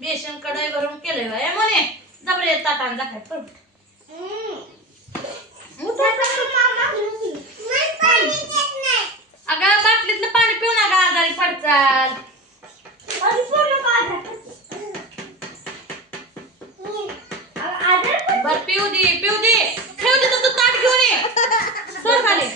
बेसन कढई भरून केलंय बाय म्हणे जबरे ताटान दाखाय पण अगं बाटलीतलं पाणी पिऊ नका आजारी पडचाल बर पिऊ दे ठेव दे तर तू ताट घेऊन ये सर खाली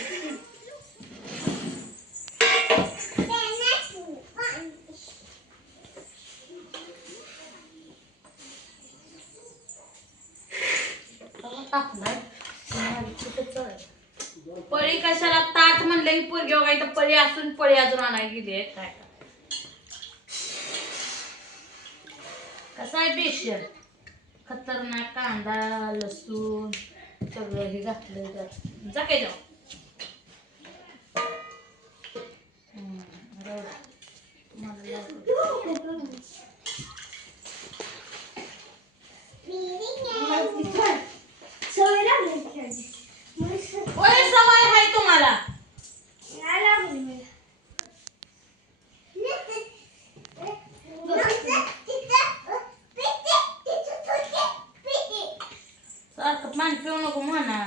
पळी कशाला ताट म्हणलं ही पोरगी बघा इथं पळी असून पळी अजून आणायला गेली काय कसा आहे बेसन खतरनाक कांदा लसूण सगळं हे घातलं जा काय जाऊ सवय आहे तुम्हाला सारखं पाणी पिऊ नको म्हणा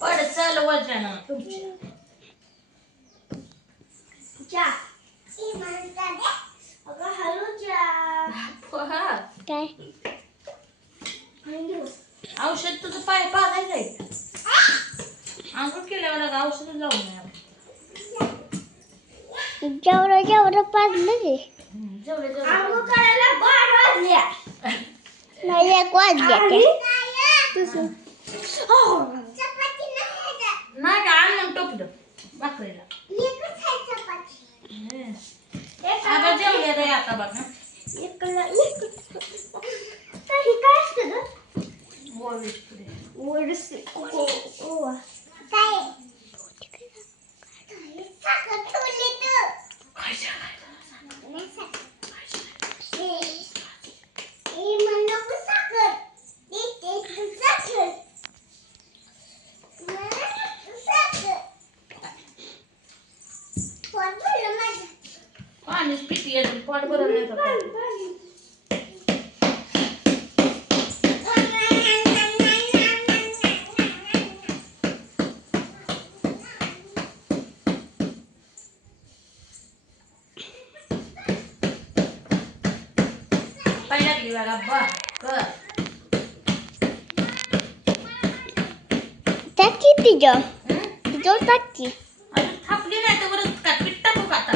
पड चल वजन काय औषध तुझं पाय पाहायचं आंघोळ केल्यावर औषध लावून जेवढं पाजलं ते जेवढे नाही 1 वाजल्या तसं नाही का आण मग टोपलं भाकरीला आता जेवले रे आता बघ ना पाणीच पिती अजून पोट भरलं नाही का पहिला की बघा बघ कर टाकी तिच्या टाकी अजून थापली नाही तर बरं का पीठ टाकू का आता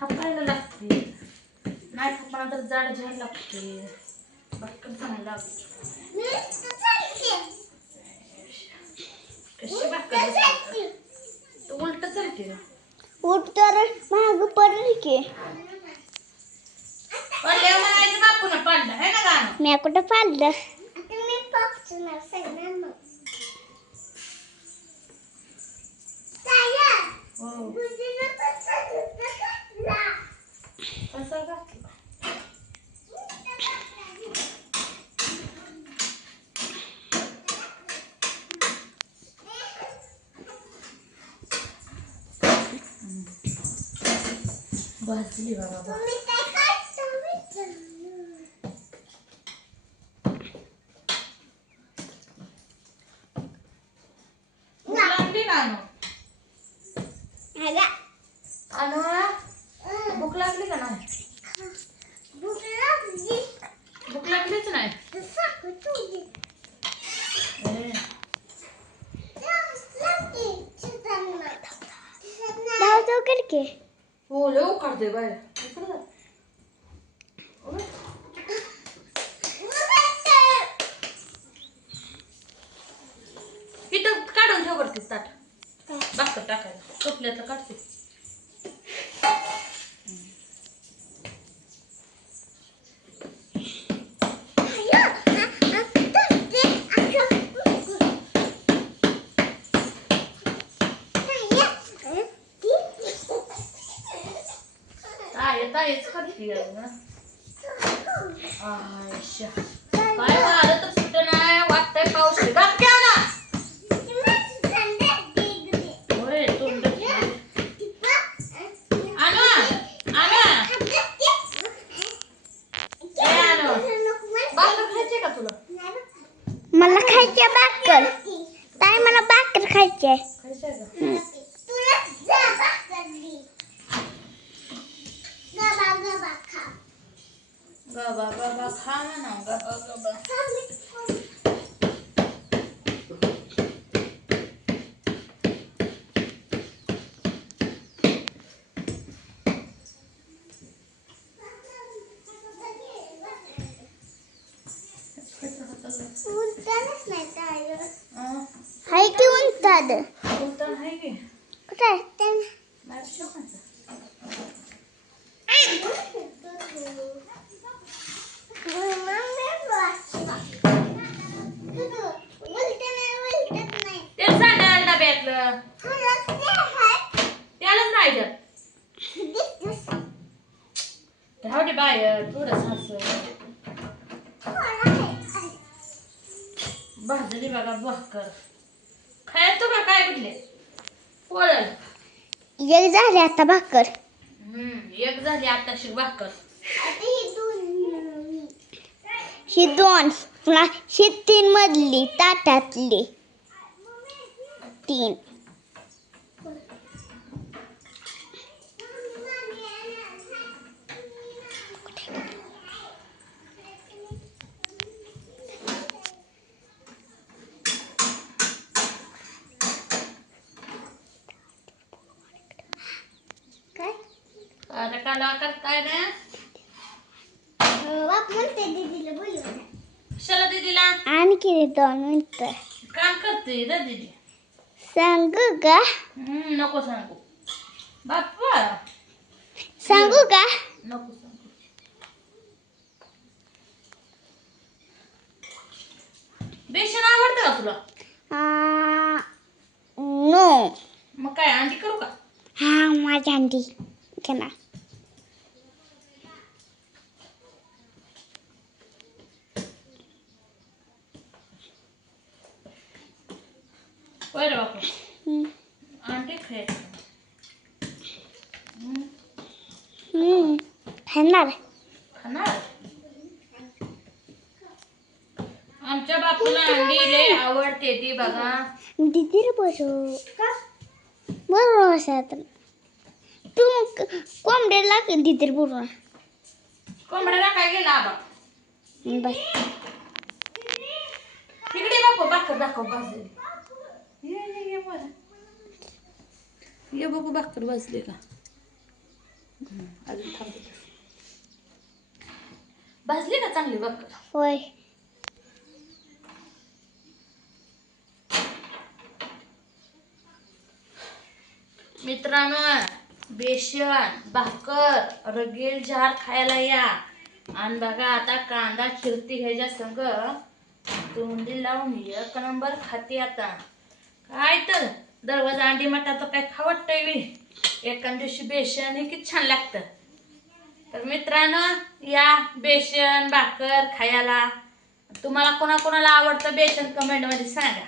थापायला लागते नाही थापणा तर जाड झ्यायला लागते बक्कन चांगलं लागते कशी भाकर तू उलट चालते उठ तर महाग पडेल की पडल्यावर म्हणायचं बापू ना पडलं है ना गाणं मी कुठं पाडलं हो कसं घातलं भाजली बाबा लागली ना भूक लागली का नाही भूक लागलीच नाही धाव करके हो लव काढते बाय इथं काढून ठेव वरती ताट भाकर टाकायला टोपल्याचं काढते ताईच करते आयशा. काय वारं तर सुटं नाही, वाटतंय पाऊस आहे. गप्प ठेव ना. होय, तोंड ठेव. आणू, आणू. ए, आणू. भाकर खायची का तुला? मला खायचे भाकर. ताई मला भाकर खायचे. खायची आहे का? गबा गबा खा ना, गबा गबा. हाय की उंटाद. उलटण आहे की? कुठे आहे? बाहेर ठेव ना. ते सांडायला डब्यातलं. त्यालाच नाही तर. राहू दे बाहेर थोडंसं असं. भाजली बघा भाकर. खायचो का काय कुठले? पोळल. एक झाली आता भाकर. एक झाली आताशी भाकर. ही दोन पुन्हा ही तीन मधली ताटातली 3. काय अरे काला करताय ना? बाप म्हणते दीदीला बोलव. कशाला दीदीला? आणखी 2 मिनिटं काम करते रे दीदी. सांगू का? नको सांगू. बाप्पा सांगू का? नको सांगू. बेसन आवडतं का तुला? नो. मग काय अंडी करू का? हा माझी अंडी घ्या. होय रे बापा. अंडी खायचं. खाणार. खाणार. आमच्या बापूला अंडी लय आवडते ती बघा. दीदी रे बरोबर असं तू कोंबड्याला दीदी बरोबर. कोंबड्याला काय गेला आबा? बस तिकडे बापू भाकर दाखव भाजली. ये बरं. ये बघू भाकर भाजली का? अजून थांबते. भाजली का चांगली भाकर? होय. मित्रांनो बेसन भाकर रगेल झार खायला या. आणि बघा आता कांदा चिरती ह्याच्या संग तोंडी लावून 1 नंबर खाते आता. काय तर दरवाजा अंडी मटाचं काय खावटतंय मी. एका दिवशी बेसन हे किती छान लागतं. तर मित्रांनो या बेसन भाकर खायला. तुम्हाला कोणाकोणाला आवडतं बेसन कमेंटमध्ये सांगा.